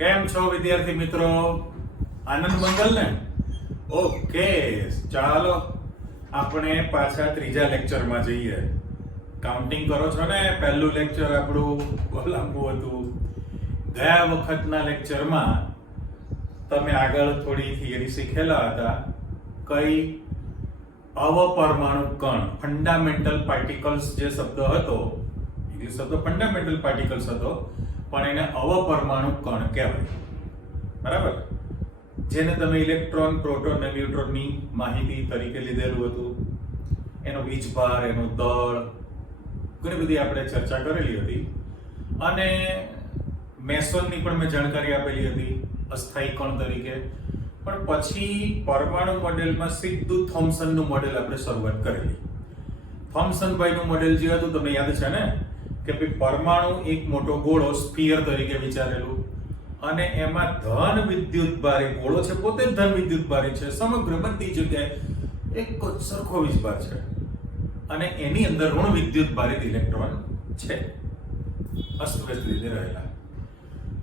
કેમ છો વિદ્યાર્થી મિત્રો? આનંદ મંગલ ને? ઓકે, ચાલો આપણે પાછા ત્રીજા લેક્ચરમાં જઈએ. કાઉન્ટિંગ કરો છો ને? પહેલું લેક્ચર આપણું લાંબુ હતું. ગયા વખતના લેક્ચરમાં તમે આગળ થોડી થિયરી શીખેલા હતા. કઈ? અવપરમાણુ કણ, ફંડામેન્ટલ પાર્ટિકલ્સ જે શબ્દ હતો, ઇંગ્લિશ શબ્દ ફંડામેન્ટલ પાર્ટિકલ્સ હતો, પણ એને અવપરમાણુ કણ કહેવાય. બરાબર? જેને તમે ઇલેક્ટ્રોન, પ્રોટોન અને ન્યુટ્રોનની માહિતી તરીકે લીધેલું હતું. એનો વીજભાર, એનું દળ, ઘણી બધી આપણે ચર્ચા કરેલી હતી. અને મેસોનની પણ મેં જાણકારી આપેલી હતી અસ્થાયી કણ તરીકે. પણ પછી પરમાણુ મોડેલમાં સીધું થોમ્સનનું મોડેલ આપણે શરૂઆત કરેલી. થોમ્સનભાઈનું મોડેલ જે હતું તમને યાદ છે ને, કે ભાઈ પરમાણુ એક મોટો ગોળો સ્ફિયર તરીકે વિચારેલું, અને એમાં ધન વિદ્યુતભાર, એ ગોળો છે પોતે જ ધન વિદ્યુતભારી છે, સમગ્ર બધી જગ્યાએ એક જ સરખો વીજભાર છે, અને એની અંદર ઋણ વિદ્યુતભારિત ઇલેક્ટ્રોન છે, અસ્તવ્યસ્ત રીતે રહેલા.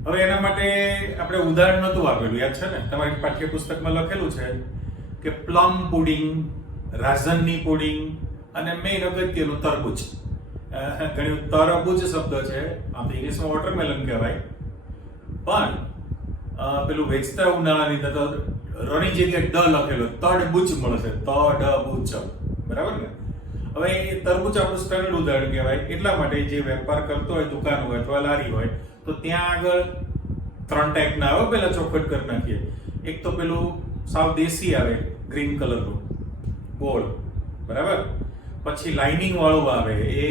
હવે એના માટે આપણે ઉદાહરણ નતું આપેલું, યાદ છે ને? તમારી પાઠ્યપુસ્તકમાં લખેલું છે કે પ્લમ પુડિંગ, રાઝનની પુડિંગ, અને મેઇન અગત્યનું તરબૂચ. ઘણી તરબૂચ શબ્દ છે, આમ ઇંગ્લિશમાં વોટરમેલન કહેવાય, પણ પેલું વેચતા ઉનાળાની તો રણી જગ્યાએ ડ લખેલો, તડબૂચ મળશે, તડબૂચ. બરાબર ને? હવે એ તરબૂચ આપણું સ્ટાન્ડર્ડ ઉદાહરણ કહેવાય. એટલા માટે જે વેપાર કરતો હોય, દુકાન હોય અથવા લારી હોય, તો ત્યાં આગળ ત્રણ ટાઈપના આવે. પેલા ચોખવટ કરી નાખીએ. એક તો પેલું સાવ દેશી આવે, ગ્રીન કલરનું ગોળ, બરાબર? પછી લાઇનિંગ વાળું આવે, એ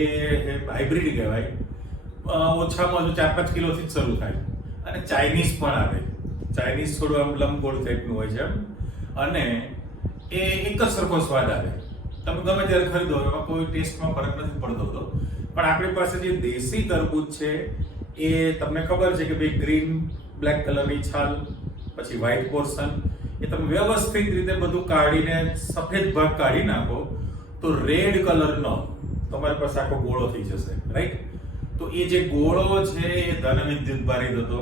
હાઇબ્રિડ કહેવાય. ઓછામાં ઓછું 4-5 કિલોથી જ શરૂ થાય. અને ચાઇનીઝ પણ આવે. ચાઇનીઝ થોડું આમ લંબગોળ ટાઈપનું હોય છે, અને એ એક જ સરખો સ્વાદ આવે. તમે ગમે ત્યારે ખરીદો, એમાં કોઈ ટેસ્ટમાં ફરક નથી પડતો હતો. પણ આપણી પાસે જે દેશી તરબૂચ છે, એ તમને ખબર છે કે ભાઈ ગ્રીન બ્લેક કલરની છાલ, પછી વ્હાઇટ પોર્શન, એ તમે વ્યવસ્થિત રીતે બધું કાઢીને સફેદ ભાગ કાઢી નાખો તો રેડ કલરનો તમારી પાસે આખો ગોળો થઈ જશે, રાઈટ? તો એ જે ગોળો છે એ ધન વિદ્યુતભારિત હતો.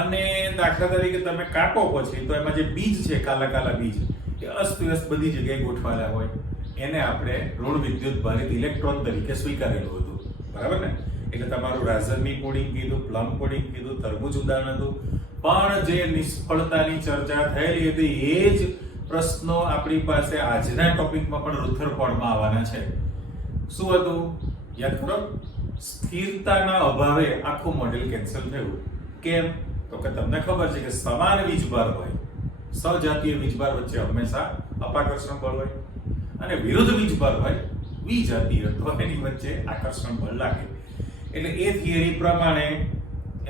અને દાખલા તરીકે તમે કાપો પછી તો એમાં જે બીજ છે, કાલા કાલા બીજ, એ અસ્તવ્યસ્ત બધી જગ્યાએ ગોઠવાયેલા હોય, એને આપણે ઋણ વિદ્યુતભારિત ઇલેક્ટ્રોન તરીકે સ્વીકારેલું હતું. બરાબર ને? એટલે તમારું રાઝનની પુડિંગ કીધું, પ્લમ પુડિંગ કીધું, તરબૂચ ઉદાહરણ હતું. પણ જે નિષ્ફળતાની ચર્ચા થયેલી હતી, એ જ પ્રશ્નો આપણી પાસે આજના ટોપિકમાં પણ રુથરફોર્ડમાં આવવાના છે. શું હતું? યાદ કરો. સ્થિરતાના અભાવે આખું મોડેલ કેન્સલ થયું. કેમ? તો કે તમને ખબર છે કે સમાન વીજભાર હોય, સજાતીય વીજભાર વચ્ચે હંમેશા અપાકર્ષણ બળ હોય, અને વિરુદ્ધ વીજભાર હોય, વિજાતીય, તો એની વચ્ચે આકર્ષણ બળ લાગે. એટલે એ થિયરી પ્રમાણે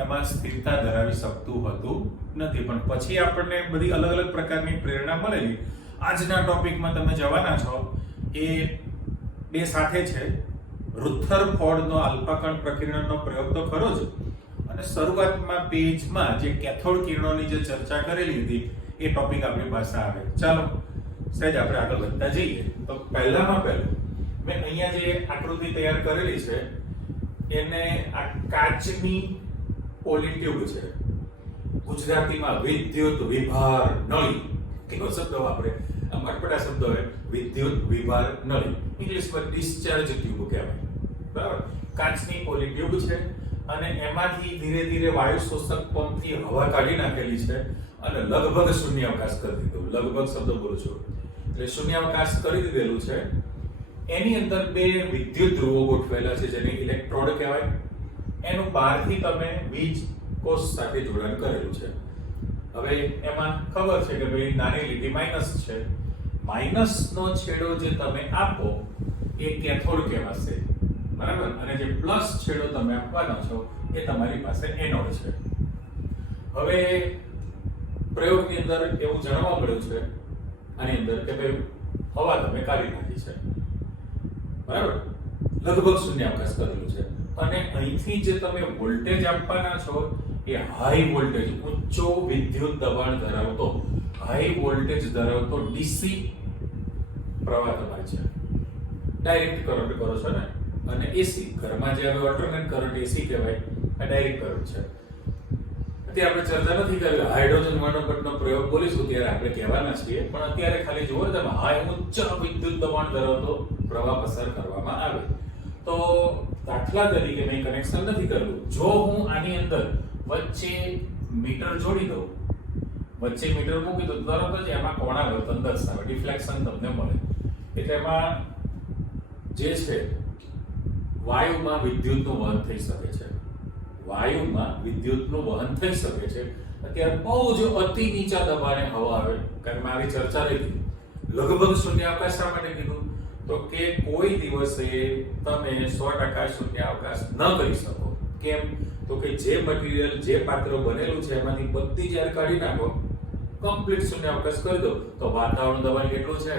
એમાં સ્થિરતા ધરાવી શકતું હતું નથી. પણ પછી આપણને બધી અલગ અલગ પ્રકારની પ્રેરણા મળેલી. આજના ટોપિકમાં તમે જવાના છો એ બે સાથે છે. રુથરફોર્ડનો આલ્ફા કણ પ્રકીર્ણનનો પ્રયોગ તો ખરો જ, અને શરૂઆતમાં પેજમાં જે કેથોડ કિરણોની જે ચર્ચા કરેલી હતી, એ ટોપિક આપણી પાસે આવે. ચાલો સહેજ આપણે આગળ વધતા જઈએ. તો પહેલામાં પહેલું મેં અહીંયા જે આકૃતિ તૈયાર કરેલી છે, એને આ કાચની પોલીટ્યુબ છે. ગુજરાતીમાં વિદ્યુત વિભાર નળી એવો શબ્દ વાપરે, અટપટા શબ્દ હોય, વિદ્યુત વિભાર નળી. ઇંગ્લિશમાં ડિસ્ચાર્જ ટ્યુબ કહેવાય. બરાબર? કાચની પોલીટ્યુબ છે, અને એમાંથી ધીરે ધીરે વાયુ શોષક પંપથી હવા કાઢી નાખેલી છે, અને લગભગ શૂન્યાવકાશ કરી દીધો. લગભગ શબ્દ બોલું છું, એટલે શૂન્યાવકાશ કરી દીધેલું છે. એની અંદર બે વિદ્યુત ધ્રુવો ગોઠવેલા છે, જેને ઇલેક્ટ્રોડ કહેવાય. એનું બહારથી તમે વીજ કોષ સાથે જોડાણ કરેલું છે. હવે એમાં ખબર છે કે ભાઈ નાની લીટી માઇનસ છે. માઇનસનો છેડો જે તમે આપો એ કેથોડ કહેવાશે, બરાબર? અને જે પ્લસ છેડો તમે આપવાના છો એ તમારી પાસે એનોડ છે. હવે પ્રયોગની અંદર એવું જાણવા મળ્યું છે આની અંદર કે ભાઈ હવા તમે કાઢી નાખી છે, બરાબર? લગભગ શૂન્યાવકાશ કરેલું છે. અને અહીંથી જે તમે વોલ્ટેજ આપવાના છો એ હાઈ વોલ્ટેજ, ઉચ્ચો વિદ્યુત દબાણ ધરાવતો, હાઈ વોલ્ટેજ ધરાવતો ડીસી પ્રવાહ તમારે છે. ડાયરેક્ટ કરંટ કરો છો ને, અને એસી ઘરમાં જે હવે ઓલ્ટરનેટ કરંટ એસી કહેવાય, આ ડાયરેક્ટ કરંટ છે. અત્યારે આપણે ચર્ચા નથી કરી, હાઇડ્રોજન વર્ણપટનો પ્રયોગ બોલીશું ત્યારે આપણે કહેવાના છીએ, પણ અત્યારે ખાલી જુઓ તમે હાઈ ઉચ્ચ વિદ્યુત દબાણ ધરાવતો પ્રવાહ પસાર કરવામાં આવે તો દાખલા તરીકે મેં કનેક્શન નથી કર્યું, જો હું આની અંદર વચ્ચે મીટર જોડી દઉં, વચ્ચે મીટર મૂકી દઉં, તરત જ એમાં કોણાવર્તન દર્શાવે, ડિફ્લેક્શન તમને મળે. એટલે એમાં જે છે વાયુમાં વિદ્યુતનું વહન થઈ શકે છે, વાયુમાં વિદ્યુતનું વહન થઈ શકે છે. અત્યારે બહુ જ અતિ નીચા દબાણે હવા આવે, કારણ કે મારી ચર્ચા રહી હતી લગભગ શૂન્યાવકાશ. શા માટે કીધું? તો કે કોઈ દિવસે તમે 100% શૂન્યાવકાશ ન કરી શકો. કેમ? તો કે જે મટીરીયલ, જે પાત્ર બનેલું છે એમાંથી બધી જ્યારે કાઢી નાખો, કમ્પ્લીટ શૂન્યાવકાશ કરી દો, તો વાતાવરણ દબાણ કેટલું છે,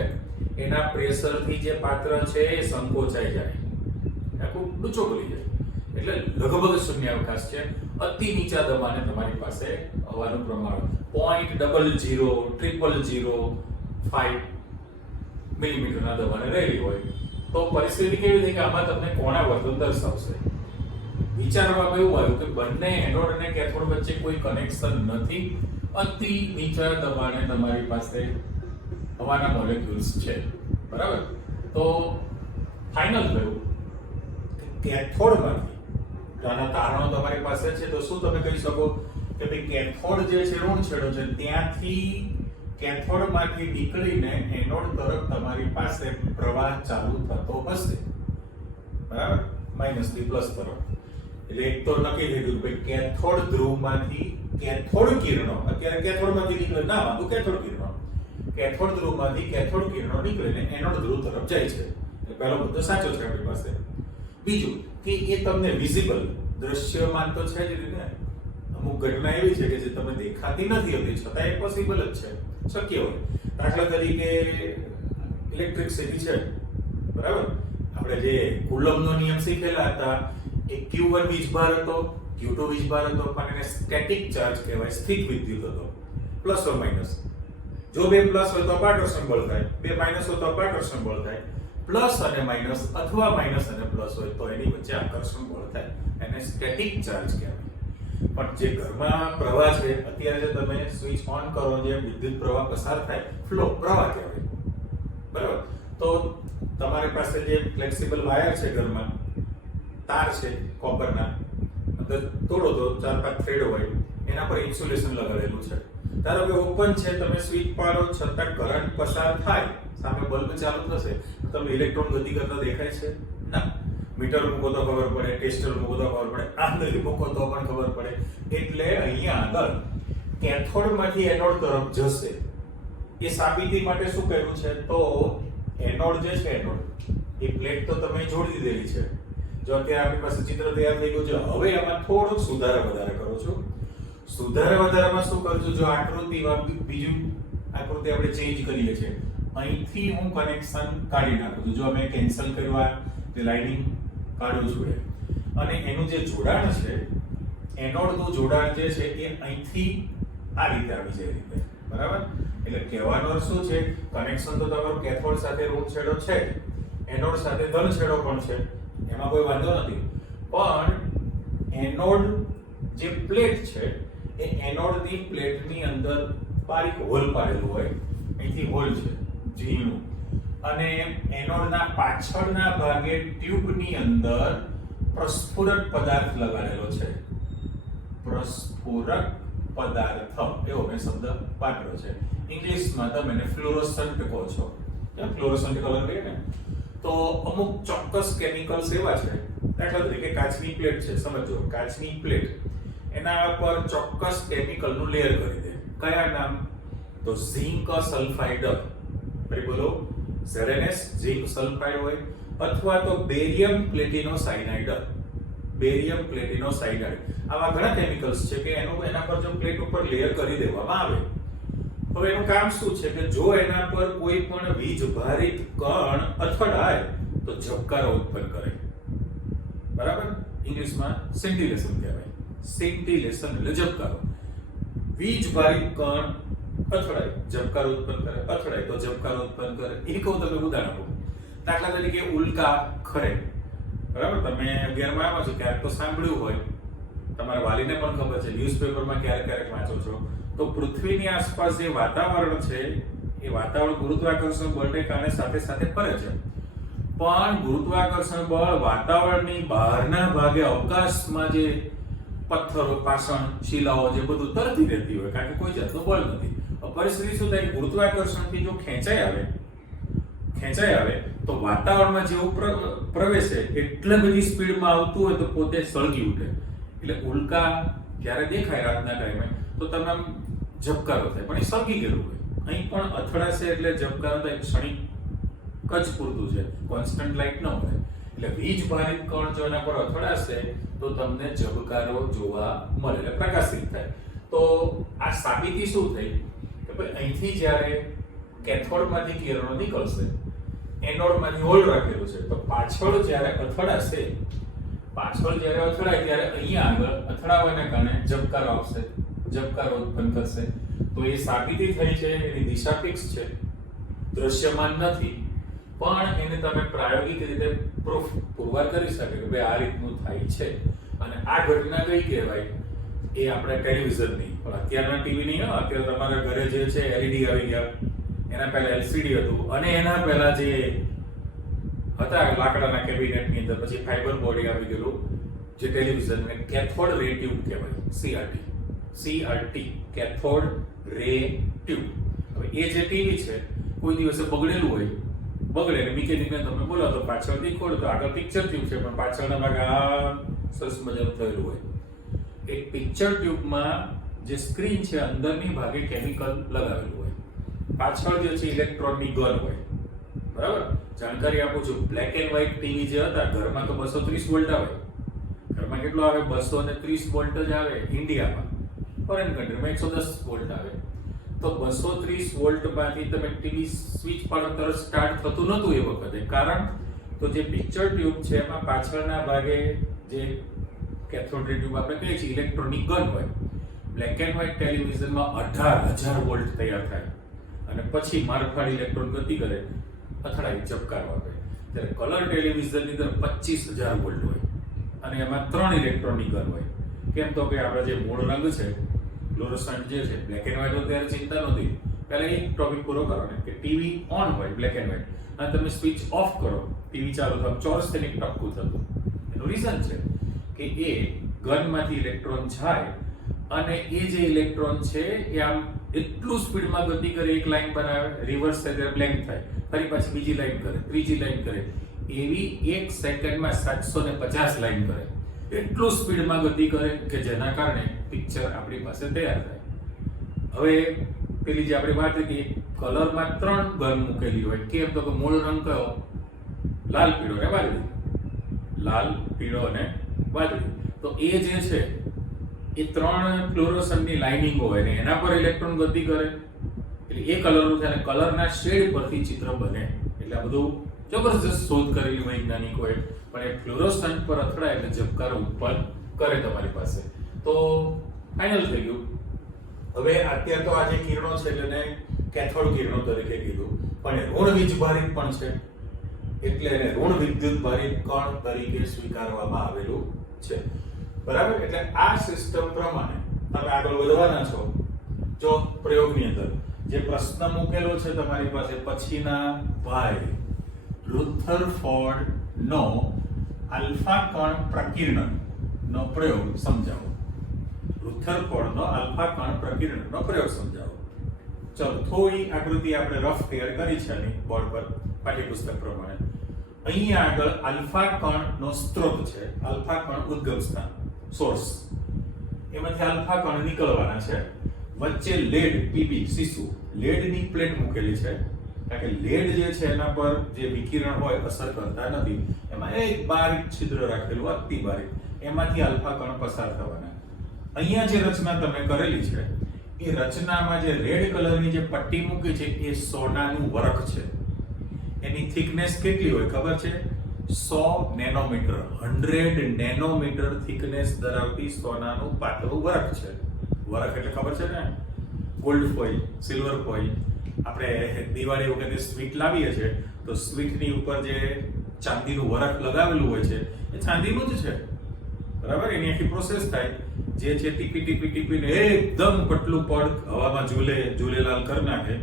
એના પ્રેશરથી જે પાત્ર છે એ સંકોચાઈ જાય, આખું ડૂચો ખુલી જાય. એટલે લગભગ શૂન્યાવકાશ છે. અતિ નીચા દબાણે તમારી પાસે હવાનું પ્રમાણ 0.000005 મિલીમીટરના દબાણે રહેલી હોય તો પરિસ્થિતિ કેવી થઈ કે આમાં તમને કોણાવર્તન દર્શાવશે. વિચારવામાં એવું આવ્યું કે બંને એનોડ અને કેથોડ વચ્ચે કોઈ કનેક્શન નથી, અતિ નીચા દબાણે તમારી પાસે હવાના મોલેક્યુલ્સ છે, બરાબર? તો ફાઇનલ થયું કે કેથોડમાંથી, તો આના તારણો તમારી પાસે છે, તો શું તમે કહી શકો કે ભાઈ કેથોડ જે છે ઋણ છેડો છે, ત્યાંથી કેથોડમાંથી નીકળીને એનોડ તરફ તમારી પાસે પ્રવાહ ચાલુ થતો હશે, બરાબર? માઈનસ થી પ્લસ તરફ. એટલે એક તો નક્કી થઈ ગયું કે કેથોડ ધ્રુવમાંથી કેથોડ કિરણો, અત્યારે કેથોડમાંથી નીકળે ના વાંધો, કેથોડ કિરણો, કેથોડ ધ્રુવમાંથી કેથોડ કિરણો નીકળીને એનોડ ધ્રુવ તરફ જાય છે. એટલે પહેલો મુદ્દો સાચો છે આપણી પાસે. બીજું કે એ તમને વિઝિબલ, દ્રશ્યમાન તો છે જ ને. અમુક ઘટના એવી છે કે જે તમને દેખાતી નથી હોતી છતાં એ પોસિબલ જ છે, શક્ય હોય. દાખલા તરીકે ઇલેક્ટ્રિસિટી છે, બરાબર? આપણે જે કુલમ્બનો નિયમ શીખેલા હતા, એ Q1 વીજભાર હતો, Q2 વીજભાર હતો, પણ એને સ્ટેટિક ચાર્જ કહેવાય, સ્થિત વિદ્યુત હતો, પ્લસ ઓર માઇનસ. જો બે પ્લસ હોય તો અપાકર્ષણ બળ થાય, બે માઇનસ હોય તો અપાકર્ષણ બળ થાય, પ્લસ અને માઇનસ અથવા માઇનસ અને પ્લસ હોય તો એની વચ્ચે આકર્ષણ બળ થાય, એને સ્ટેટિક ચાર્જ કહેવાય. પણ જે ઘરમાં પ્રવાહ છે, અત્યારે જે તમે સ્વિચ ઓન કરો, જે વિદ્યુત પ્રવાહ પસાર થાય, ફ્લો પ્રવાહ કહેવાય, બરાબર? તો તમારી પાસે જે ફ્લેક્સિબલ વાયર છે ઘરમાં, તાર છે કોપરના, અંદર તોડો તો 4-5 થ્રેડ હોય, એના પર ઇન્સ્યુલેશન લગાડેલું છે. ધારો કે ઓપન છે, તમે સ્વિચ પાડો છતાં કરંટ પસાર થાય, સામે બલ્બ ચાલુ થશે, તમને ઇલેક્ટ્રોન ગતિ કરતા દેખાય છે? ના. મીટર મૂકો તો ખબર પડે, ટેસ્ટર મૂકો તો ખબર પડે, આંધળી મૂકો તો પણ ખબર પડે. એટલે અહીંયા આગળ કેથોડમાંથી એનોડ તરફ જશે. એ સાબિતી માટે શું કર્યું છે? તો એનોડ જે છે, એનોડ એ પ્લેટ તો તમે જોડી દીધેલી છે. જો અત્યારે આપણી પાસે ચિત્ર તૈયાર થઈ ગયું છે, હવે આમાં થોડોક સુધારા વધારે કરો છો. સુધારા વધારામાં શું કરું છું? જો આકૃતિમાં બીજું આકૃતિ આપણે ચેન્જ કરીએ છીએ, અહીંથી હું કનેક્શન કાઢી નાખું છું. જો મેં કેન્સલ કર્યું, તે લાઇનિંગ કાઢું છું અને એનું જે જોડાણ છે, એનોડનું જોડાણ જે છે એ અહીંથી આ રીતે આવી જાય રીતે, બરાબર? એટલે કહેવાનો અર્થ શું છે? કનેક્શન તો તમારું કેથોડ સાથે ઋણ છેડો છે, એનોડ સાથે ધન છેડો પણ છે, એમાં કોઈ વાંધો નથી. પણ એનોડ જે પ્લેટ છે, એ એનોડની પ્લેટની અંદર બારીક હોલ પાડેલું હોય, અહીંથી હોલ છે ઝીણું, અને એનોડના પાછળના ભાગે ટ્યુબની અંદર પ્રસ્ફુરક પદાર્થ લગાડેલો છે. પ્રસ્ફુરક પદાર્થ એવો મેં શબ્દ વાપર્યો છે. ઇંગ્લિશમાં તમે એને ફ્લોરોસન્ટ કહો છો, ફ્લોરોસન્ટ કલર કહીએ ને, તો અમુક ચોક્કસ કેમિકલ્સ એવા છે. દાખલા તરીકે કાચની પ્લેટ છે, સમજો, કાચની પ્લેટ, એના પર ચોક્કસ કેમિકલનું લેયર કરી દે. કયા નામ? તો ઝિંક સલ્ફાઇડ. ફરી બોલો, ZnS, ઝિંક સલ્ફાઇડ હોય, અથવા તો બેરિયમ પ્લેટિનોસાયનાઇડ. બેરિયમ પ્લેટિનોસાયનાઇડ, આવા ઘણા કેમિકલ્સ છે કે એના પર જો પ્લેટ ઉપર લેયર કરી દેવામાં આવે, હવે એનું કામ શું છે કે જો એના પર કોઈ પણ વીજભારિત કણ અથડાય તો ઝબકારો ઉત્પન્ન કરે, બરાબર? ઇંગ્લિશમાં સેન્ટિલેશન કહેવાય. સેન્ટિલેશન એટલે ઝબકારો. વીજભારિત કણ અથડાય, ઝબકારો ઉત્પન્ન કરે, અથડાય તો ઝબકારો ઉત્પન્ન કરે. એ કહું તમે ઉદાહરણ આપો. દાખલા તરીકે ઉલ્કા ખરે, બરાબર? તમે 11માં આવ્યા છો ક્યારેક તો સાંભળ્યું હોય તમારા વાલીને પણ ખબર છે, ન્યૂઝપેપરમાં ક્યારેક ક્યારેક વાંચો છો, તો પૃથ્વીની આસપાસ જે વાતાવરણ છે એ વાતાવરણ ગુરુત્વાકર્ષણ બળને કારણે સાથે સાથે ફરે છે, પણ ગુરુત્વાકર્ષણ બળ વાતાવરણની બહારના ભાગે અવકાશમાં જે પથ્થરો, પાષાણ, શિલાઓ જે બધું તરતી રહેતી હોય, કારણ કે કોઈ જાતનું બળ નથી. પરિસ્થિતિ શું થાય, ગુરુત્વાકર્ષણથી જો ખેંચાઈ આવે તો વાતાવરણમાં જેવું પ્રવેશે એટલે બધી સ્પીડમાં આવતું હોય તો પોતે સળગી ઉઠે. એટલે ઉલ્કા જ્યારે દેખાય રાતના ટાઈમે તો તમે આમ ઝબકારો થાય, પણ એ સળગી ગયેલું હોય. અહીં પણ અથડાશે એટલે ઝબકારો થાય, ક્ષણિક જ પૂરતું છે, કોન્સ્ટન્ટ લાઇટ ન હોય. એટલે વીજ ભારિત કણ જો એના પર અથડાશે તો તમને ઝબકારો જોવા મળે, એટલે પ્રકાશિત થાય. તો આ સાબિતી શું થઈ કે ભાઈ અહીંથી જ્યારે કેથોડમાંથી કિરણો નીકળશે, એનોડમાંથી હોલ રાખેલું છે, તો પાછળ જ્યારે અથડાય ત્યારે અહીંયા આગળ અથડાવાના કારણે ઝબકારો આવશે, ઝબકારો ઉત્પન્ન કરશે. તો એ સાબિતી થઈ છે, એની દિશા ફિક્સ છે, દ્રશ્યમાન નથી, પણ એને તમે પ્રાયોગિક રીતે પુરવાર કરી શકે કે ભાઈ આ રીતનું થાય છે. અને આ ઘટના કઈ કહેવાય, એ આપણે ટેલિવિઝનની, પણ અત્યારના ટીવી નહીં, અત્યારે તમારા ઘરે જે છે એલઈડી આવી ગયા, એના પહેલા એલસીડી હતું, અને એના પહેલા જે હતા લાકડાના કેબિનેટની અંદર, પછી ફાઈબર બોડી આવી ગયેલું જે ટેલિવિઝન, કેથોડ રે ટ્યુબ કહેવાય, CRT, કેથોડ રે ટ્યુબ. હવે એ જે ટીવી છે કોઈ દિવસે બગડેલું હોય, બગડે ને મિકેનિકને તમે બોલો તો પાછળથી ખોલ તો આગળ પિક્ચર ટ્યુબ છે, પણ પાછળના ભાગે આ સરસ મજાનું થયેલું હોય. એક પિક્ચર ટ્યુબમાં જે સ્ક્રીન છે અંદરની ભાગે કેમિકલ લગાવેલું હોય, પાછળ જે છે ઇલેક્ટ્રોનની ગન હોય. બરાબર, જાણકારી આપું છું, બ્લેક એન્ડ વ્હાઇટ ટીવી જે હતા ઘરમાં તો 230 વોલ્ટ આવે. ઘરમાં કેટલો આવે? 230 વોલ્ટ જ આવે ઇન્ડિયામાં. ફોરેન કન્ટ્રીમાં 110 વોલ્ટ આવે. તો 230 વોલ્ટમાંથી તમે ટીવી સ્વિચ પાડો તરત સ્ટાર્ટ થતું નહોતું એ વખતે. કારણ તો જે પિક્ચર ટ્યુબ છે એમાં પાછળના ભાગે જે કેથોડ રે ટ્યુબ આપણે કહીએ છીએ ઇલેક્ટ્રોનિક ગન હોય. બ્લેક એન્ડ વ્હાઇટ ટેલિવિઝનમાં 18,000 વોલ્ટ તૈયાર થાય અને પછી મારફાડ ઇલેક્ટ્રોન ગતિ કરે, અથડાઈ ઝબકારો આપે. ત્યારે કલર ટેલિવિઝનની અંદર 25,000 વોલ્ટ હોય અને એમાં 3 ઇલેક્ટ્રોનિક ગન હોય. કેમ તો કે આપણે જે મૂળ રંગ છે ફ્લોરોસન્ટ જે છે, બ્લેક એન્ડ વ્હાઇટ ત્યારે ચિંતા નહોતી. પહેલા એક ટોપિક પૂરો કરો ને કે ટીવી ઓન હોય બ્લેક એન્ડ વ્હાઇટ અને તમે સ્વિચ ઓફ કરો, ટીવી ચાલુ થાય, ચોરસ તેને ટપકું થતું. એનું રીઝન છે કે એ ગનમાંથી ઇલેક્ટ્રોન જાય અને એ જે ઇલેક્ટ્રોન છે એ આમ એટલું સ્પીડમાં ગતિ કરે, એક લાઈન બનાવે, રિવર્સ થાય ત્યારે બ્લેન્ક થાય, ફરી પાછી બીજી લાઈન કરે, ત્રીજી લાઈન કરે, એવી 1 સેકન્ડમાં 750 લાઈન કરે. એટલું સ્પીડમાં ગતિ કરે કે જેના કારણે પિક્ચર આપણી પાસે તૈયાર થાય. હવે પેલી જે આપણી વાત હતી કે કલરમાં 3 ગન મૂકેલી હોય, કેમ તો કે મૂળ રંગ કયો? લાલ, પીળો ને વાદળી. લાલ, પીળો અને વાદળી. તો એ જે છે એ 3 ફ્લોરોસન્ટની લાઇનિંગ હોય ને એના પર ઇલેક્ટ્રોન ગતિ કરે એટલે એ કલરનું થાય, કલરના શેડ પરથી ચિત્ર બને. એટલે આ બધું જબરજસ્ત શોધ કરેલી વૈજ્ઞાનિકોએ, પણ એ ફ્લોરોસન્ટ પર અથડાય એટલે ઝબકારો ઉત્પન્ન કરે તમારી પાસે. તો ફાઇનલ થઈ ગયું. હવે અત્યારે તો આ જે કિરણો છે એને કેથોડ કિરણો તરીકે કીધું, પણ એ ઋણ વીજભારિત પણ છે એટલે એને ઋણ વિદ્યુત ભારિત કણ તરીકે સ્વીકારવામાં આવેલું છે. બરાબર, એટલે આ સિસ્ટમ પ્રમાણે તમે આગળ વધવાના છો. જો પ્રયોગની અંદર જે પ્રશ્ન મૂકેલો છે તમારી પાસે પછીના ભાઈ રુથરફોર્ડ નો આલ્ફા કણ પ્રકીર્ણનનો પ્રયોગ સમજાવો. રુથરફોર્ડ નો આલ્ફા કણ પ્રકીર્ણનનો પ્રયોગ સમજાવો. ચલો થોડી આકૃતિ આપણે રફ તૈયાર કરી છે આની બોર્ડ પર પાઠ્યપુસ્તક પ્રમાણે. અહીંયા આગળ આલ્ફા કણનો સ્ત્રોત છે, આલ્ફા કણ ઉદ્ગમ સ્થાન, સોર્સ. એમાંથી આલ્ફા કણ નીકળવાના છે. વચ્ચે લેડ પીબી શીશુ લેડની પ્લેટ મૂકેલી છે, કારણ કે લેડ જે છે એના પર જે વિકિરણ હોય અસર કરતા નથી. એમાં એક બારીક છિદ્ર રાખેલું, અતિ બારીક, એમાંથી આલ્ફા કણ પસાર થવાના. અહીંયા જે રચના તમે કરેલી છે એ રચનામાં જે રેડ કલરની જે પટ્ટી મૂકી છે એ સોનાનું વરખ છે. એની થિકનેસ કેટલી હોય ખબર છે? 100 નેનોમીટર, 100 નેનોમીટર થિકનેસ ધરાવતી સોનાનું પાતળું વરખ છે. વરખ એટલે ખબર છે ને, ગોલ્ડ ફોઇલ, સિલ્વર ફોઇલ. આપણે દિવાળી વખતે સ્વીટ લાવીએ છીએ તો સ્વીટની ઉપર જે ચાંદીનું વરખ લગાવેલું હોય છે એ ચાંદીનું જ છે. બરાબર, એની આખી પ્રોસેસ થાય, જે છે ટીપીને એકદમ પટલું પડ હવામાં ઝૂલેલાલ કરી નાખે,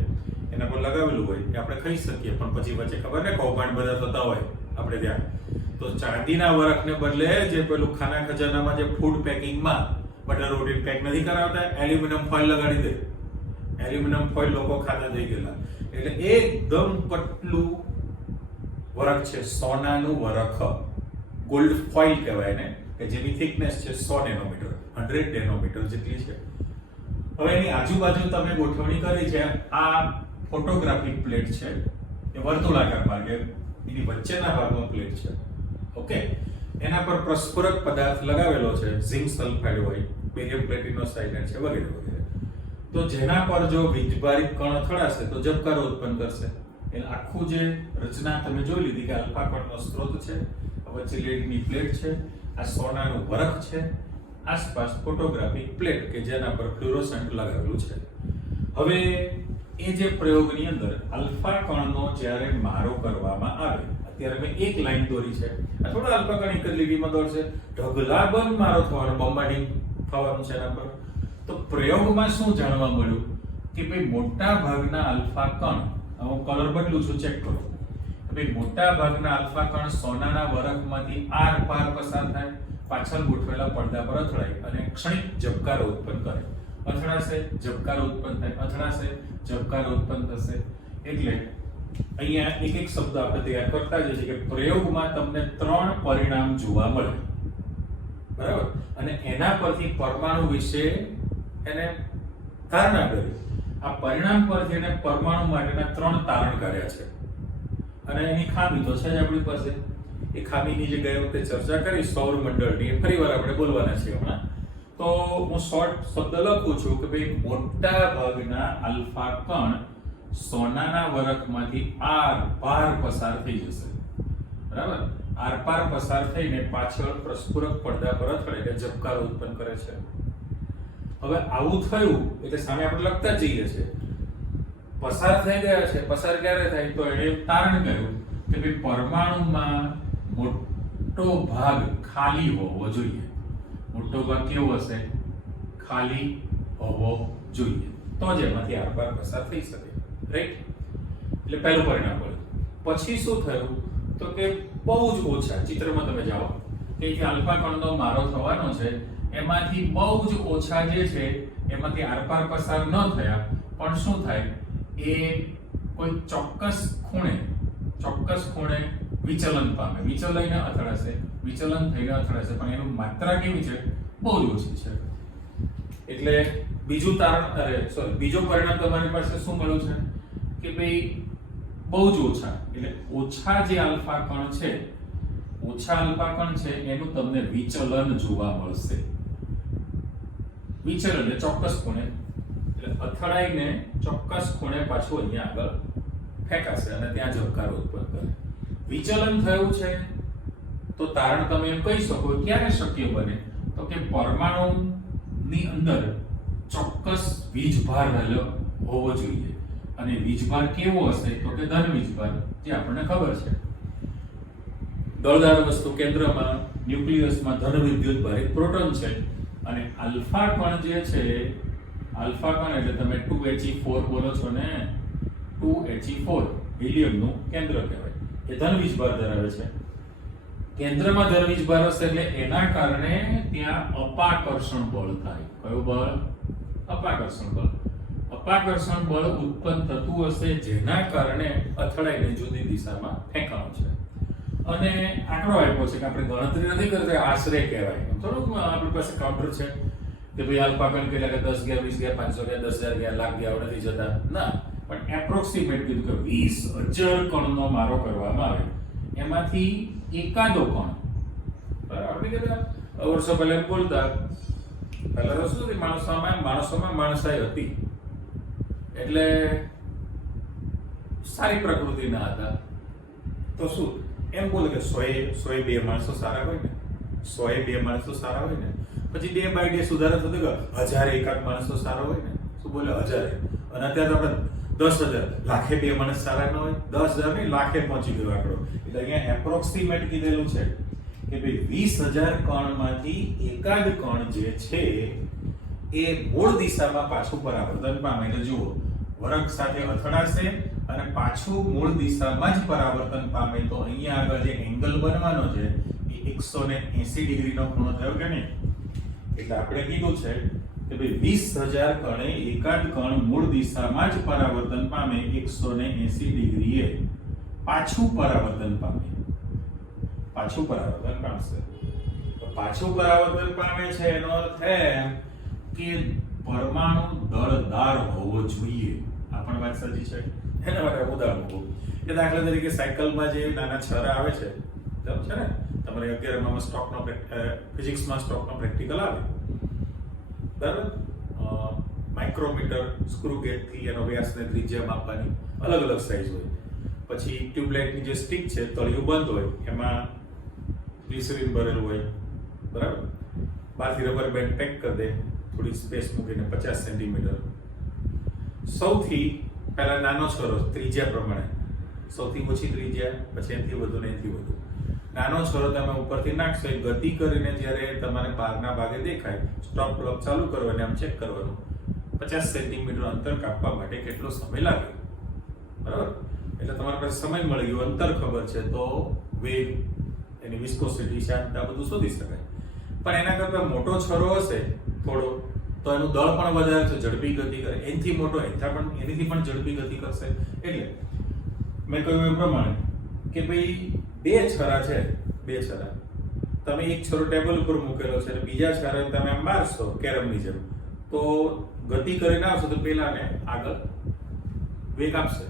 એના પર લગાવેલું હોય એ આપણે ખાઈ શકીએ. પણ પછી વચ્ચે ખબર ને કૌભાંડ બધા થતા હોય આપણે ત્યાં, તો ચાંદીના વરખને બદલે જે પેલું ખાના ખજાનામાં જે ફૂડ પેકિંગમાં બટર રોટી પેક નથી કરાવતા, એલ્યુમિનિયમ ફોઇલ લગાડી દે. એલ્યુમિનિયમ ફોઇલ લોકો ખાતા થઈ ગયેલા. એટલે એકદમ પતલું વરખ છે, સોનાનું વરખ, ગોલ્ડ ફોઇલ કહેવાય ને, કે જેની થિકનેસ છે 100 નેનોમીટર, 100 નેનોમીટર જેટલી છે. હવે એની આજુબાજુ તમે ગોઠવણી કરી છે, આ ફોટોગ્રાફિક પ્લેટ છે, એ વર્તુળાકાર ભાગે એની વચ્ચેના ભાગમાં પ્લેટ છે. ઓકે, એના પર પ્રસ્ફુરક પદાર્થ લગાવેલો છે, ઝિંક સલ્ફાઇડ હોય, બેરિયમ પ્લેટિનોસાઇડ છે, વગેરે વગેરે. તો જેના પર જો વીજભારિત કણ અથડાશે તો ઝબકારો ઉત્પન્ન કરશે. એટલે આખું જે રચના તમે જોઈ લીધી કે આલ્ફા કણનો સ્ત્રોત છે, વચ્ચે લેડની પ્લેટ છે, આ સોનાનું વરખ છે, આસપાસ ફોટોગ્રાફિક પ્લેટ કે જેના પર ફ્લુરોસન્ટ લગાવેલું છે. હવે એ જે પ્રયોગની અંદર આલ્ફા કણનો જ્યારે મારો કરવામાં આવે, અત્યારે મેં એક લાઈન દોરી છે, આ થોડા આલ્ફા કણ એક જ લીટીમાં દોરશે, ઢગલાબંધ મારો થવાનો, બોમ્બાર્ડિંગ થવાનું છે એના પર. તો પ્રયોગમાં શું જાણવા મળ્યું કે ભાઈ મોટા ભાગના આલ્ફા કણ, હું કલર બદલું છું, ચેક કરો. ભાઈ મોટા ભાગના આલ્ફા કણ સોનાના વરખમાંથી આર પાર પસાર થાય, પાછળ ગોઠવેલા પડદા પર અથડાય અને ક્ષણિક ઝબકારો ઉત્પન્ન કરે. અથડાશે, ઝબકારો ઉત્પન્ન થાય, અથડાશે, ઝબકારો ઉત્પન્ન થશે. એટલે અહીંયા એક એક શબ્દ આપણે તૈયાર કરતા જઈએ છીએ કે પ્રયોગમાં તમને 3 પરિણામ જોવા મળે, બરાબર, અને એના પરથી પરમાણુ વિશે એને ધારણા કરી. આ પરિણામ પરથી એને પરમાણુ માટેના 3 તારણ કર્યા છે. અને એની ખામી તો છે જ આપણી પાસે. એ ખામીની જે ગયા વખતે ચર્ચા કરી સૌર મંડળની, એ ફરીવાર આપણે બોલવાના છીએ હમણાં. તો હું શોર્ટ શબ્દ લખું છું કે ભાઈ મોટા ભાગના આલ્ફા કણ સોનાના વરખમાંથી આર પાર પસાર થઈ જશે, બરાબર. આર પાર પસાર થઈને પાછળ પ્રસ્ફુરક પડદા પર અથડે એટલે ઝબકારો ઉત્પન્ન કરે છે. હવે આવું થયું એટલે સામે આપણે લખતા જઈએ છીએ, પસાર થઈ ગયા છે. પસાર ક્યારે થાય? તો એને તારણ કર્યું કે ભાઈ પરમાણુમાં મોટો ભાગ ખાલી હોવો જોઈએ. મોટો ભાગ કેવો હશે? ખાલી હોવો જોઈએ, તો જ એમાંથી આરપાર પસાર થઈ શકે, રાઈટ? એટલે પહેલું પરિણામ મળ્યું. પછી શું થયું તો કે બહુ જ ઓછા, ચિત્રમાં તમે જાઓ કે જે આલ્ફા કણનો મારો થવાનો છે એમાંથી બહુ જ ઓછા જે છે એમાંથી આરપાર પસાર ન થયા, પણ શું થાય, એ કોઈ ચોક્કસ ખૂણે વિચલન પામે, વિચલનને અથડાશે, વિચલન થઈને અથડાશે, પણ એનું માત્રા કેવી છે? બહુ જ ઓછી છે. એટલે બીજું બીજો પરિણામ તમારી પાસે શું મળ્યું છે કે ભાઈ બહુ જ ઓછા, એટલે ઓછા જે આલ્ફા કણ છે, એનું તમને વિચલન જોવા મળશે. વિચલન એટલે ચોક્કસ ખૂણે, એટલે અથડાઈને ચોક્કસ ખૂણે પાછું અહીંયા આગળ ફેંકાશે અને ત્યાં ઝબકારો ઉત્પન્ન કરે. વિચલન થયું છે તો તારણ તમે એમ કહી શકો ક્યારે શક્ય બને તો કે પરમાણુની અંદર ચોક્કસ વીજભાર રહેલો હોવો જોઈએ. અને વીજભાર કેવો હશે તો કે ધન વીજભાર, જે આપણને ખબર છે. દળદાર વસ્તુ કેન્દ્રમાં ન્યુક્લિયસમાં ધન વિદ્યુત ભારિત પ્રોટોન છે, અને આલ્ફા કણ જે છે, આલ્ફા કણ એટલે તમે 2He4 બોલો છો ને, 2He4 હિલિયમનું કેન્દ્ર કહેવાય. એ ધન વીજભાર ધરાવે છે. કેન્દ્રમાં ધન વીજભાર હશે એટલે એના કારણે ત્યાં અપાકર્ષણ બળ થાય. કયું બળ? અપાકર્ષણ બળ. અપાકર્ષણ બળ ઉત્પન્ન થતું હશે જેના કારણે અથડાઈને જુદી દિશામાં ફેંકાણું છે. અને આંકડો આપ્યો છે કે આપણે ગણતરી નથી કરતા, આશરે કહેવાય. થોડુંક આપણી પાસે કાઉન્ટર છે કે ભાઈ આલ્ફા કણ કેટલા કે 10 ગયા, 20 ગયા, 500 ગયા, 10,000 ગયા, લાખ ગયા, નથી જતા ના, પણ એપ્રોક્સિમેટ કીધું કે 20,000 કણનો મારો કરવામાં આવે, એમાંથી એકાદો કણ, આપણે કહેતા વર્ષો પહેલા એમ બોલતા, પહેલા તો શું માણસોમાં માણસાઈ હતી, એટલે સારી પ્રકૃતિના હતા. તો શું એમ બોલે કે 102 માણસો સારા હોય ને, 102 માણસો સારા હોય ને, પછી ડે બાય ડે સુધારો થતો કે 1001 માણસો સારા હોય ને, શું બોલે 1000. અને અત્યારે આપણે 10,000, લાખે 2 માણસ સારા ન હોય, 10,000 નહીં, લાખે પહોંચી ગયો આંકડો. એટલે અહીંયા એપ્રોક્સિમેટ કીધેલું છે કે ભાઈ 20,000 કણમાંથી એકાદ કણ જે છે એ મૂળ દિશામાં પાછું પરાવર્તન પામે. એટલે જુઓ, વળાંક સાથે અથડાશે અને પાછું મૂળ દિશામાં જ પરાવર્તન પામે. તો અહીંયા આગળ જે એંગલ બનવાનો છે એ 180 ડિગ્રીનો ખૂણો થયો કે નહીં? એટલે આપણે કીધું છે કે ભાઈ 20,000 કણે એકાદ કણ મૂળ દિશામાં જ પરાવર્તન પામે, 180 ડિગ્રીએ પાછું પરાવર્તન પામે. પાછું પરાવર્તન પામશે. તો પાછું પરાવર્તન પામે છે એનો અર્થ એમ કે પરમાણુ દળદાર હોવો જોઈએ. આ પણ વાત સાચી છે. એના માટે ઉદાહરણ મૂકો કે દાખલા તરીકે સાયકલમાં જે નાના છરા આવે છે, બરાબર છે ને? તમારે 11માં સ્ટોકનો ફિઝિક્સમાં સ્ટોકનો પ્રેક્ટિકલ આવે, બરાબર? માઇક્રોમીટર સ્ક્રૂ ગેજથી એનો વ્યાસને ત્રિજ્યા માપવાની અલગ અલગ સાઈઝ હોય. પછી ટ્યુબલાઇટની જે સ્ટિક છે, તળિયું બંધ હોય, એમાં ગ્લિસરીન ભરેલું હોય, બરાબર? બહારથી રબર બેન્ડ પેક કરી દે, થોડી સ્પેસ મૂકીને 50 સેન્ટીમીટર. સૌથી પહેલા નાનો છરો ત્રિજ્યા પ્રમાણે, સૌથી ઓછી ત્રિજ્યા, પછી એનાથી વધુ ને એનાથી વધુ. નાનો છરો તમે ઉપરથી નાખશો, એ ગતિ કરીને જ્યારે તમારે બહારના ભાગે દેખાય, સ્ટોપ ક્લોક ચાલુ કરવાની, આમ ચેક કરવાનું 50 સેન્ટીમીટર અંતર કાપવા માટે કેટલો સમય લાગે, બરાબર? એટલે તમારા પાસે સમય મળી ગયો, અંતર ખબર છે, તો વેગ, એની વિસ્કોસિટી, શાંતતા બધું શોધી શકાય. પણ એના કરતાં મોટો છરો હશે થોડો, તો એનું દળ પણ વધારે છે, ઝડપી ગતિ કરે. એનાથી મોટો એનાથી પણ ઝડપી ગતિ કરશે. એટલે મેં કહ્યું એ પ્રમાણે કે ભાઈ બે છરા છે, બે છરા, તમે એક છરો ટેબલ ઉપર મૂકેલો છે અને બીજા છરા તમે આમ મારશો કેરમની જેમ, તો ગતિ કરીને આવશો તો પેલાને આગળ વેગ આપશે.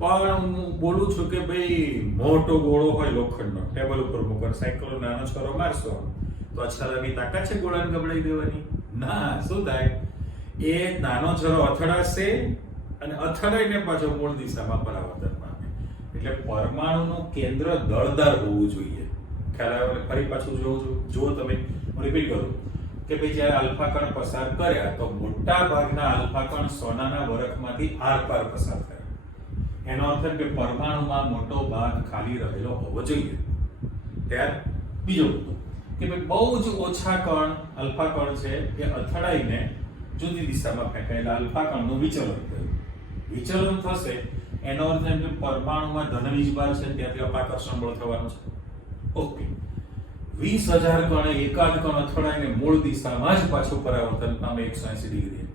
પણ હું બોલું છું કે ભાઈ મોટો ગોળો હોય લોખંડનો, ટેબલ ઉપર મૂકો, સાયકલનો નાનો છરો મારશો તો આ છરાની તાકાત છે ગોળાને ગબડાઈ દેવાની? ના. શું થાય? એ નાનો છરો અથડાશે અને અથડાઈને પાછો મૂળ દિશામાં પરાવર્તન પામે. એટલે પરમાણુનું કેન્દ્ર દળદાર હોવું જોઈએ. ખ્યાલ આવે? ફરી પાછું જુઓ તમે, હું રિપીટ કરું કે ભાઈ જ્યારે આલ્ફા કણ પસાર કર્યા તો મોટા ભાગના આલ્ફા કણ સોનાના વરખમાંથી આરપાર પસાર થયા. એનો અર્થ કે પરમાણુમાં મોટો ભાગ ખાલી રહેલો હોવો જોઈએ. ત્યાર બીજો મુદ્દો કે ભાઈ બહુ જ ઓછા કણ, આલ્ફા કણ છે, એ અથડાઈને જુદી દિશામાં ફેંકાયેલા આલ્ફા કણનું વિચલન થયું. વિચલન થશે એનો અર્થ એમ કે પરમાણુમાં ધનવીજભાર છે, ત્યાંથી અપાકર્ષણ બળ થવાનું છે. ઓકે, 20,000 કણે એકાદ કણ અથડાઈને મૂળ દિશામાં જ પાછું પરાવર્તન પામે 180 ડિગ્રી,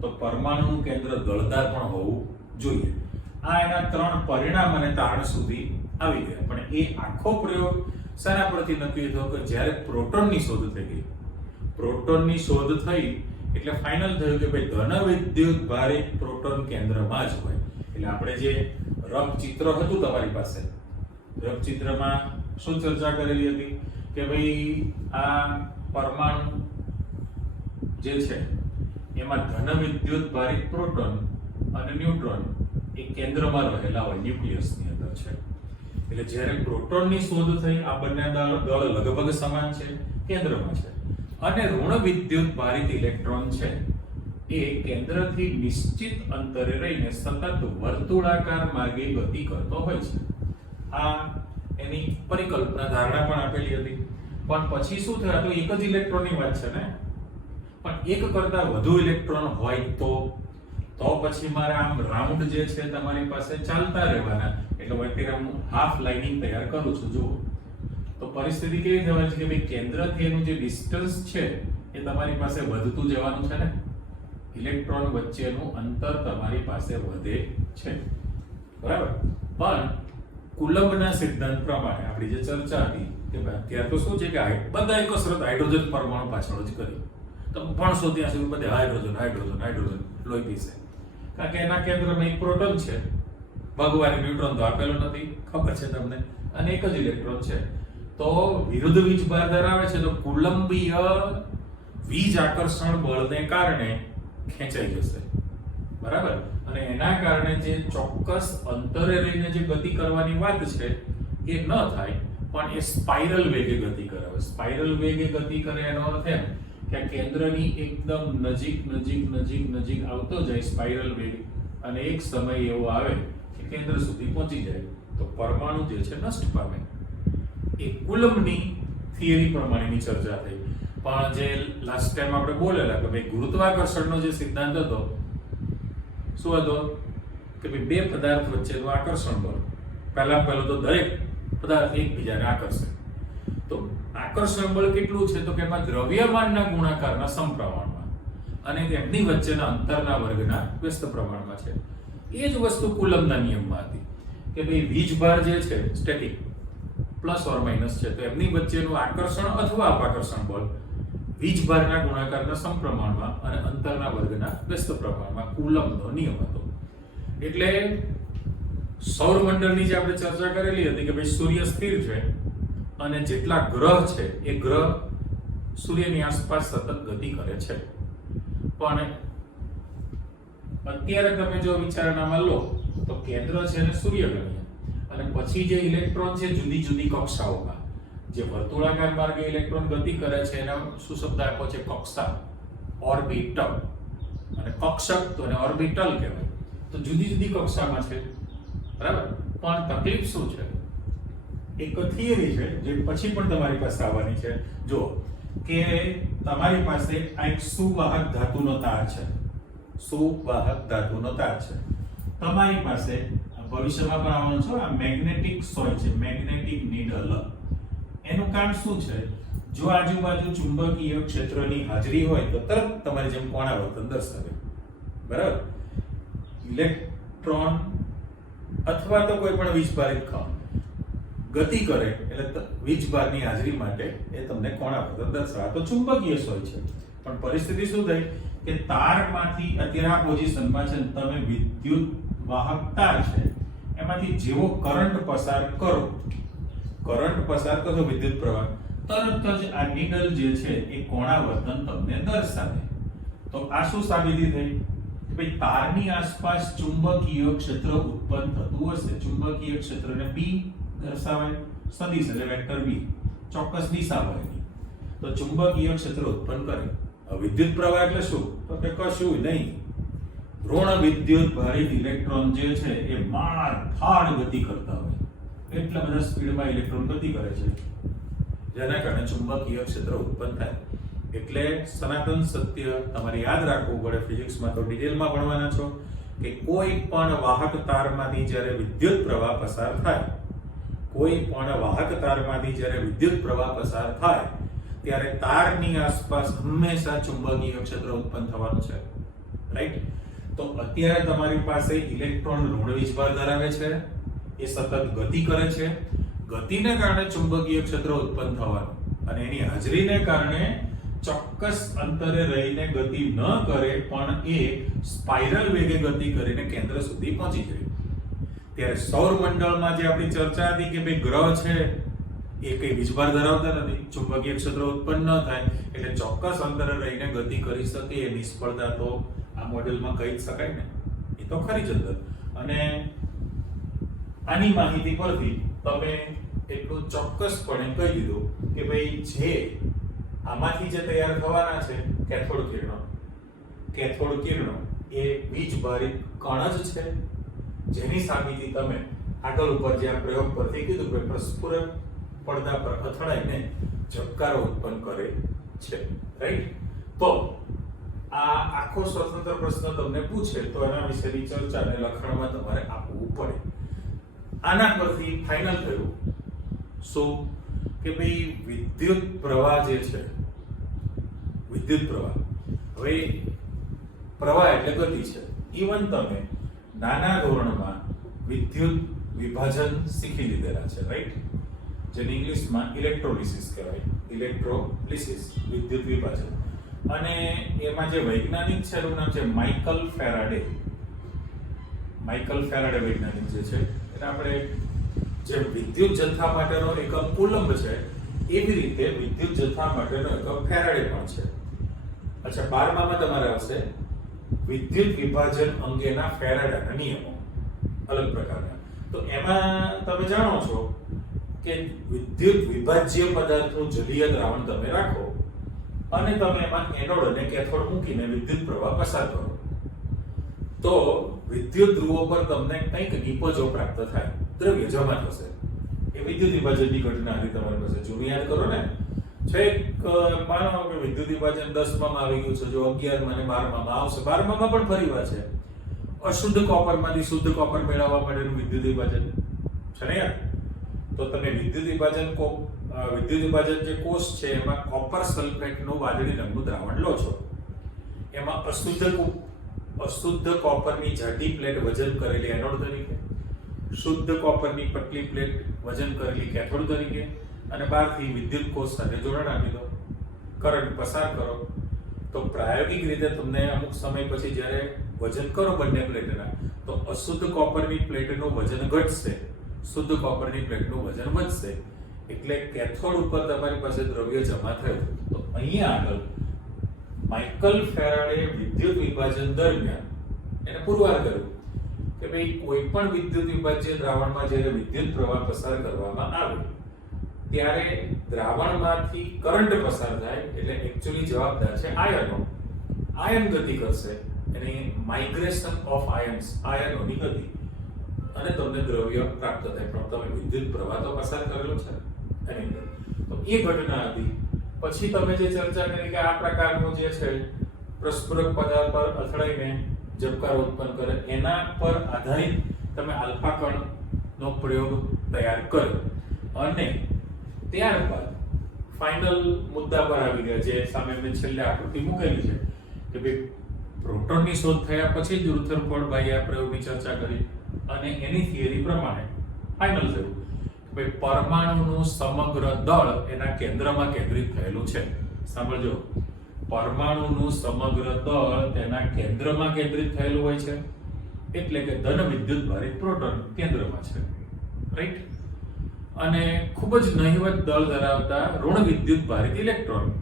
તો પરમાણુનું કેન્દ્ર દળદાર પણ હોવું જોઈએ. આ એના 3 પરિણામ અને તારણ સુધી આવી ગયા. પણ એ આખો પ્રયોગ શાના પરથી નક્કી થયો કે જ્યારે પ્રોટોનની શોધ થઈ ગઈ. પ્રોટોનની શોધ થઈ એટલે ફાઇનલ થયું કે ભાઈ ધન વિદ્યુત ભારિત પ્રોટોન કેન્દ્રમાં જ હોય. એટલે આપણે જે રફ ચિત્ર હતું તમારી પાસે, રફ ચિત્રમાં શું ચર્ચા કરેલી હતી કે ભાઈ આ પરમાણુ જે છે એમાં ધન વિદ્યુત ભારિત પ્રોટોન અને ન્યુટ્રોન એ કેન્દ્રમાં રહેલા હોય, ન્યુક્લિયસની અંદર છે. એટલે જ્યારે પ્રોટોનની શોધ થઈ, આ બંને દળ લગભગ સમાન છે, કેન્દ્રમાં છે. અને ઋણ વિદ્યુત ભારિત ઇલેક્ટ્રોન છે એ કેન્દ્રથી નિશ્ચિત અંતરે રહીને સતત વર્તુળાકાર માર્ગે ગતિ કરતો હોય છે. આ એની પરિકલ્પના, ધારણા પણ આપેલી હતી. પણ પછી શું થયું? તો એક જ ઇલેક્ટ્રોનની વાત છે ને, પણ એક કરતા વધુ ઇલેક્ટ્રોન હોય તો પછી મારે આમ રાઉન્ડ જે છે તમારી પાસે ચાલતા રહેવાના. એટલે અત્યારે હું હાફ લાઇનિંગ તૈયાર કરું છું. જુઓ તો પરિસ્થિતિ કેવી થવાની છે કે ભાઈ કેન્દ્રથી એનું જે ડિસ્ટન્સ છે એ તમારી પાસે વધતું જવાનું છે ને, ઇલેક્ટ્રોન વચ્ચેનું અંતર તમારી પાસે વધે છે, બરાબર? પણ કુલમ્બના સિદ્ધાંત પ્રમાણે આપણી જે ચર્ચા હતી કે અત્યારે તો શું છે કે બધાએ કસરત હાઇડ્રોજન પરમાણુ પાછળ જ કરી. તમે ભણશો ત્યાં સુધી બધે હાઇડ્રોજન હાઇડ્રોજન હાઇડ્રોજન લોહી પીશે. કારણ કે એના કેન્દ્રમાં એક પ્રોટોન છે, ભગવાને ન્યુટ્રોન તો આપેલો નથી, ખબર છે તમને, અને એક જ ઇલેક્ટ્રોન છે. તો વિરુદ્ધ વીજભાર ધરાવે છે, તો કુલંબીય વીજ આકર્ષણ બળને કારણે ખેંચાઈ જશે, બરાબર? અને એના કારણે જે ચોક્કસ અંતરે રહીને જે ગતિ કરવાની વાત છે એ ન થાય, પણ એ સ્પાઇરલ વેગે ગતિ કરે. સ્પાઇરલ વેગે ગતિ કરે એનો અર્થ એમ કે કેન્દ્રની એકદમ નજીક નજીક નજીક નજીક આવતો જાય સ્પાઇરલ વેગ, અને એક સમય એવો આવે કે કેન્દ્ર સુધી પહોંચી જાય તો પરમાણુ જે છે નષ્ટ પામે. એ કુલમ્બની થિયરી પ્રમાણેની ચર્ચા થઈ. પણ જે લાસ્ટ ટાઈમ આપણે બોલેલા કે ભાઈ ગુરુત્વાકર્ષણનો જે સિદ્ધાંત હતો શું હતો કે ભાઈ બે પદાર્થ વચ્ચેનું આકર્ષણ બળ. પહેલો તો દરેક પદાર્થ એકબીજાને આકર્ષે. તો આકર્ષણ બળ કેટલું છે તો કે એમાં દ્રવ્યમાનના ગુણાકારના સમપ્રમાણમાં અને તેમની વચ્ચેના અંતરના વર્ગના વ્યસ્ત પ્રમાણમાં છે. એ જ વસ્તુ કુલમના નિયમમાં હતી કે ભાઈ વીજભાર જે છે સ્ટેટિક પ્લસ ઓર માઇનસ છે, તો એમની વચ્ચેનું આકર્ષણ અથવા અપાકર્ષણ બળ વીજભારના ગુણાકારના સમપ્રમાણમાં અને અંતરના વર્ગના વ્યસ્ત પ્રમાણમાં કુલમનો નિયમ હતો. એટલે સૌરમંડળની જે આપણે ચર્ચા કરેલી હતી કે ભાઈ સૂર્ય સ્થિર છે અને જેટલા ગ્રહ છે એ ગ્રહ સૂર્યની આસપાસ સતત ગતિ કરે છે. પણ અત્યારે તમે જો વિચારણામાં લો તો કેન્દ્ર છે ને સૂર્ય ગણીએ અને પછી જે ઇલેક્ટ્રોન છે જુદી જુદી કક્ષાઓમાં જે વર્તુળાકાર માર્ગે ઇલેક્ટ્રોન ગતિ કરે છે એનો શું શબ્દ આપ્યો છે કક્ષા, ઓર્બિટલ. અને કક્ષક તો એને ઓર્બિટલ કહેવાય. તો જુદી જુદી કક્ષામાં છે, બરાબર. પણ તકલીફ શું છે? એક થિયરી છે જે પછી પણ તમારી પાસે આવવાની છે. જો કે તમારી પાસે આ એક સુવાહક ધાતુનો તાર છે, સુવાહક ધાતુનો તાર છે. તમારી પાસે ભવિષ્યમાં પણ આવવાનું છે આ મેગ્નેટિક સોય છે, મેગ્નેટિક નીડલ. એનું કામ શું છે? જો આજુબાજુ ચુંબકીય ક્ષેત્રની હાજરી હોય તો તરત તમારી જેમ કોણાવર્તન દર્શાવે, બરાબર. ઇલેક્ટ્રોન અથવા તો કોઈ પણ વીજભારિત કણ ગતિ કરે એટલે વીજભારની હાજરી માટે એ તમને કોણાવર્તન દર્શાવે. તો ચુંબકીય સોય છે. પણ પરિસ્થિતિ શું થઈ કે તારમાંથી અત્યારે આ પોઝિશનમાં છે, તમે વિદ્યુત વાહક તાર છે એમાંથી જેવો કરંટ પસાર કરો વિદ્યુત પ્રવાહ, તરત જ આ નીડલ જે છે એ કોણાવર્તન તમને દર્શાવે. તો આ શું સાબિતી થઈ કે ભાઈ તારની આસપાસ ચુંબકીય ક્ષેત્ર ઉત્પન્ન થતું હશે. ચુંબકીય ક્ષેત્રને B દર્શાવાય, સદિશ એટલે વેક્ટર B, ચોક્કસ દિશા હોય. તો ચુંબકીય ક્ષેત્ર ઉત્પન્ન કરે. વિદ્યુત પ્રવાહ એટલે શું? તો કે કશું નહીં, ઋણ વિદ્યુત ભારિત ઇલેક્ટ્રોન જે છે એ મારફાડ ગતિ કરતા હોય, એટલા બધા સ્પીડમાં ઇલેક્ટ્રોન ગતિ કરે છે જેના કારણે ચુંબકીય ક્ષેત્ર ઉત્પન્ન થાય. એટલે સનાતન સત્ય તમારે યાદ રાખવું પડે. ફિઝિક્સમાં તો ડિટેલમાં ભણવાના છો કે કોઈ પણ વાહક તારમાંથી જ્યારે વિદ્યુત પ્રવાહ પસાર થાય, ત્યારે તારની આસપાસ હંમેશા ચુંબકીય ક્ષેત્ર ઉત્પન્ન થવાનું છે, રાઈટ. તો અત્યારે તમારી પાસે ઇલેક્ટ્રોન ઋણ વીજભાર ધરાવે છે, એ સતત ગતિ કરે છે. ગતિને કારણે ચુંબકીય ક્ષેત્ર ઉત્પન્ન થવાનું અને એની હાજરીને કારણે ચોક્કસ અંતરે રહીને ગતિ ન કરે પણ એ સ્પાઇરલ વેગે ગતિ કરીને કેન્દ્ર સુધી પહોંચી જાય. ત્યારે સૌરમંડળમાં જે આપણી ચર્ચા હતી કે ભાઈ ગ્રહ છે એ કઈ વીજભાર ધરાવતા નથી, ચુંબકીય ક્ષેત્ર ઉત્પન્ન ન થાય એટલે ચોક્કસ અંતરે રહીને ગતિ કરી શકે, એ નિષ્ફળતા તો આ મોડેલમાં કહી જ શકાય ને. એ તો ખરી જ અંદર. અને આની માહિતી પરથી તમે એટલું ચોક્કસપણે કહી દીધું કે ભાઈ જે આમાંથી જે તૈયાર થવાના છે કેથોડ કિરણો એ વીજભારિત કણ જ છે, જેની સાબિતી તમે આગળ ઉપર જે આ પ્રયોગ પરથી કીધું કે પ્રસ્ફુરક પડદા પર અથડાઈને ઝબકારો ઉત્પન્ન કરે છે, રાઈટ. તો આ આખો સ્વતંત્ર પ્રશ્ન તમને પૂછે તો એના વિશેની ચર્ચાને લખાણમાં તમારે આપવું પડે. આના પરથી ફાઇનલ થયું શું કે ભાઈ વિદ્યુત પ્રવાહ જે છે, વિદ્યુત પ્રવાહ, હવે પ્રવાહ એટલે ગતિ છે. ઇવન તમે નાના ધોરણમાં વિદ્યુત વિભાજન શીખી લીધેલા છે, રાઈટ, જેને ઇંગ્લિશમાં ઇલેક્ટ્રોલિસિસ કહેવાય. ઇલેક્ટ્રોલિસિસ, વિદ્યુત વિભાજન. અને એમાં જે વૈજ્ઞાનિક છે એનું નામ છે માઇકલ ફેરાડે વૈજ્ઞાનિક જે છે એટલે આપણે જે વિદ્યુત જથ્થા માટેનો એકમ કુલંબ છે એવી રીતે વિદ્યુત જથ્થા માટેનો એકમ ફેરાડે પણ છે. અચ્છા, 12માં તમારે આવશે વિદ્યુત વિભાજન અંગેના ફેરાડેના નિયમો, અલગ પ્રકારના. તો એમાં તમે જાણો છો કે વિદ્યુત વિભાજ્ય પદાર્થનું જલીય દ્રાવણ તમે રાખો અને તમે એમાં એનોડ અને કેથોડ મૂકીને વિદ્યુત પ્રવાહ પસાર કરો તો વિદ્યુત ધ્રુવો પર તમને કંઈક નિપજો પ્રાપ્ત થાય, દ્રવ્ય જમા થશે. એ વિદ્યુત વિભાજનની ઘટના હતી તમારી પાસે. જૂની યાદ કરો ને છેક માનો કે વિદ્યુત વિભાજન 10માં આવી ગયું છે, જો 11માં અને 12માં આવશે, 12માં પણ ફરી વાર છે અશુદ્ધ કોપરમાંથી શુદ્ધ કોપર મેળવવા માટેનું વિદ્યુત વિભાજન છે ને યાર. તો તમે વિદ્યુત વિભાજન જે કોષ છે એમાં કોપર સલ્ફેટનું વાદળી રંગનું દ્રાવણ લો છો. એમાં અશુદ્ધ કોપરની જાડી પ્લેટ વજન કરેલી એનોડ તરીકે, શુદ્ધ કોપરની પતલી પ્લેટ વજન કરેલી કેથોડ તરીકે, અને બહારથી વિદ્યુત કોષ સાથે જોડાણ આપી દો, કરંટ પસાર કરો. તો પ્રાયોગિક રીતે તમને અમુક સમય પછી જ્યારે વજન કરો બંને પ્લેટના, તો અશુદ્ધ કોપરની પ્લેટનું વજન ઘટશે, શુદ્ધ કોપરની પ્લેટનું વજન વધશે. એટલે કેથોડ ઉપર તમારી પાસે દ્રવ્ય જમા થયું. તો અહીંયા આગળ માઇકલ ફેરાડે વિદ્યુત વિભાજન દરમિયાન એને પુરવાર કર્યું કે ભાઈ કોઈ પણ વિદ્યુત વિભાજ્ય દ્રાવણમાં જ્યારે વિદ્યુત પ્રવાહ પસાર કરવામાં આવે ત્યારે દ્રાવણમાંથી કરંટ પસાર થાય એટલે એકચ્યુઅલી જવાબદાર છે આયનો. આયન ગતિ કરશે, એની માઇગ્રેશન ઓફ આયન્સ, આયનોની ગતિ, અને તમને દ્રવ્ય પ્રાપ્ત થાય. પણ તમે વિદ્યુત પ્રવાહ તો પસાર કરેલો છે એની અંદર. તો એ ઘટના હતી. પછી તમે જે ચર્ચા કરી કે આ પ્રકારનું જે છે પ્રસ્ફુરક પદાર્થ પર અથડાઈને ઝબકાર ઉત્પન્ન કરે, એના પર આધારિત તમે આલ્ફા કણનો પ્રયોગ તૈયાર કર્યો. અને ત્યારબાદ ફાઇનલ મુદ્દા પર આવી ગયા, જે સામે મેં છેલ્લે આકૃતિ મૂકેલી છે કે ભાઈ પ્રોટોનની શોધ થયા પછી જ રુથરફોર્ડ આ પ્રયોગની ચર્ચા કરી, અને એની થિયરી પ્રમાણે ફાઇનલ થયું કે ભાઈ પરમાણુનું સમગ્ર દળ એના કેન્દ્રમાં કેન્દ્રિત થયેલું છે. સાંભળજો, પરમાણુનું સમગ્ર દળ તેના કેન્દ્રમાં કેન્દ્રિત થયેલું હોય છે. એટલે કે ધન વિદ્યુત ભારિત પ્રોટોન કેન્દ્રમાં છે, રાઈટ? અને ખૂબ જ નહિવત દળ ધરાવતા ઋણ વિદ્યુત ભારિત ઇલેક્ટ્રોન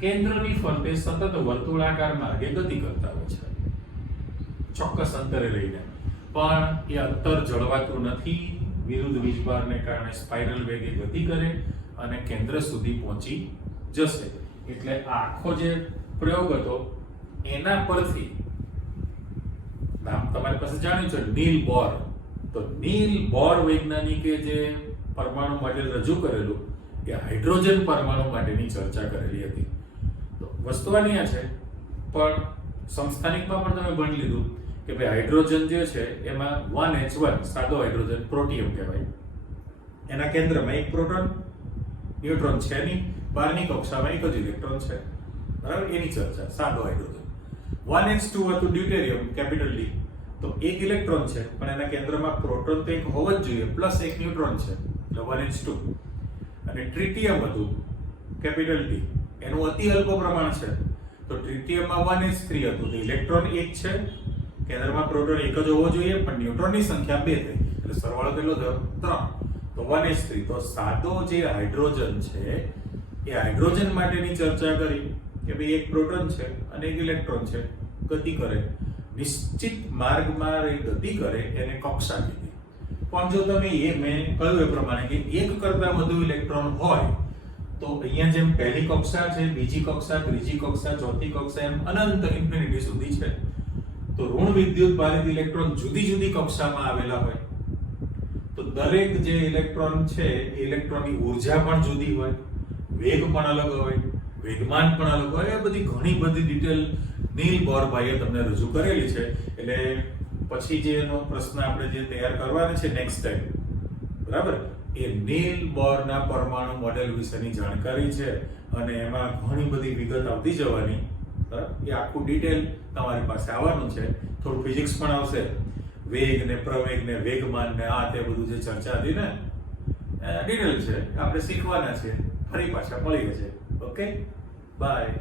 કેન્દ્રની ફરતે સતત વર્તુળાકાર માર્ગે ગતિ કરતા હોય છે, ચોક્કસ અંતરે રહીને. પણ એ અંતર જળવાતું નથી, વિરુદ્ધ વીજભારને કારણે સ્પાઇરલ વેગે ગતિ કરે અને કેન્દ્ર સુધી પહોંચી જશે. એટલે આખો જે પ્રયોગ હતો એના પરથી નામ તમારી પાસે જાણ્યું છે, નીલ બોર. તો નીલ બોર વૈજ્ઞાનિકે જે પરમાણુ મોડેલ રજૂ કરેલું એ હાઇડ્રોજન પરમાણુ માટેની ચર્ચા કરેલી હતી. તો વસ્તુ આની આ છે, પણ સંસ્થાનિકમાં પણ તમે ભણી લીધું કે ભાઈ હાઇડ્રોજન જે છે એમાં 1H1 સાદો હાઇડ્રોજન પ્રોટિયમ કહેવાય. એના કેન્દ્રમાં એક પ્રોટોન, ન્યુટ્રોન છે નહીં, બહારની કક્ષામાં એક જ ઇલેક્ટ્રોન છે, બરાબર? એની ચર્ચા, સાદો હાઇડ્રોજન. 1H2 હતું ડ્યુટેરિયમ, કેપિટલ ડી. તો એક ઇલેક્ટ્રોન છે પણ એના કેન્દ્રમાં પ્રોટોન તો એક હોવો જ જોઈએ, પ્લસ એક ન્યુટ્રોન છે, એટલે 1H2. અને ટ્રિટિયમ હતું, કેપિટલ ટી, એનું અતિ અલ્પ પ્રમાણ છે. તો ટ્રિટિયમમાં 1H3 હતું, તો ઇલેક્ટ્રોન એક છે, કેન્દ્રમાં પ્રોટોન એક જ હોવો જોઈએ, પણ ન્યુટ્રોનની સંખ્યા 2 થઈ, એટલે સરવાળો કેટલો થયો? 3. તો 1H3. તો સાદો જે હાઇડ્રોજન છે એ હાઇડ્રોજન માટેની ચર્ચા કરી કે ભાઈ એક પ્રોટોન છે અને એક ઇલેક્ટ્રોન છે, ગતિ કરે, નિશ્ચિત માર્ગમાં ગતિ કરે, એને કક્ષા કીધી. પણ જો તમે મેં કહ્યું એ પ્રમાણે કે એક કરતા વધુ ઇલેક્ટ્રોન હોય તો અહીંયા જેમ પહેલી કક્ષા છે, બીજી કક્ષા, ત્રીજી કક્ષા, ચોથી કક્ષા, એમ અનંત ઇન્ફિનિટી સુધી છે. તો ઋણ વિદ્યુત ભારિત ઇલેક્ટ્રોન જુદી જુદી કક્ષામાં આવેલા હોય તો દરેક જે ઇલેક્ટ્રોન છે એ ઇલેક્ટ્રોનની ઊર્જા પણ જુદી હોય, વેગ પણ અલગ હોય, વેગમાન પણ અલગ હોય. એ બધી ઘણી બધી ડિટેલ નીલ બોરભાઈએ તમને રજૂ કરેલી છે. એટલે પછી જે એનો પ્રશ્ન આપણે જે તૈયાર કરવાનો છે નેક્સ્ટ ટાઈમ, બરાબર, એ નીલ બોરના પરમાણુ મોડેલ વિશેની જાણકારી છે, અને એમાં ઘણી બધી વિગત આવતી જવાની. એ આખું ડિટેલ તમારી પાસે આવવાનું છે. થોડું ફિઝિક્સ પણ આવશે, વેગ ને પ્રવેગ ને વેગમાન ને આ તે બધું જે ચર્ચા હતી ને ડિટેલ છે, આપણે શીખવાના છે. ફરી પાછા મળીએ છીએ. Okay, by.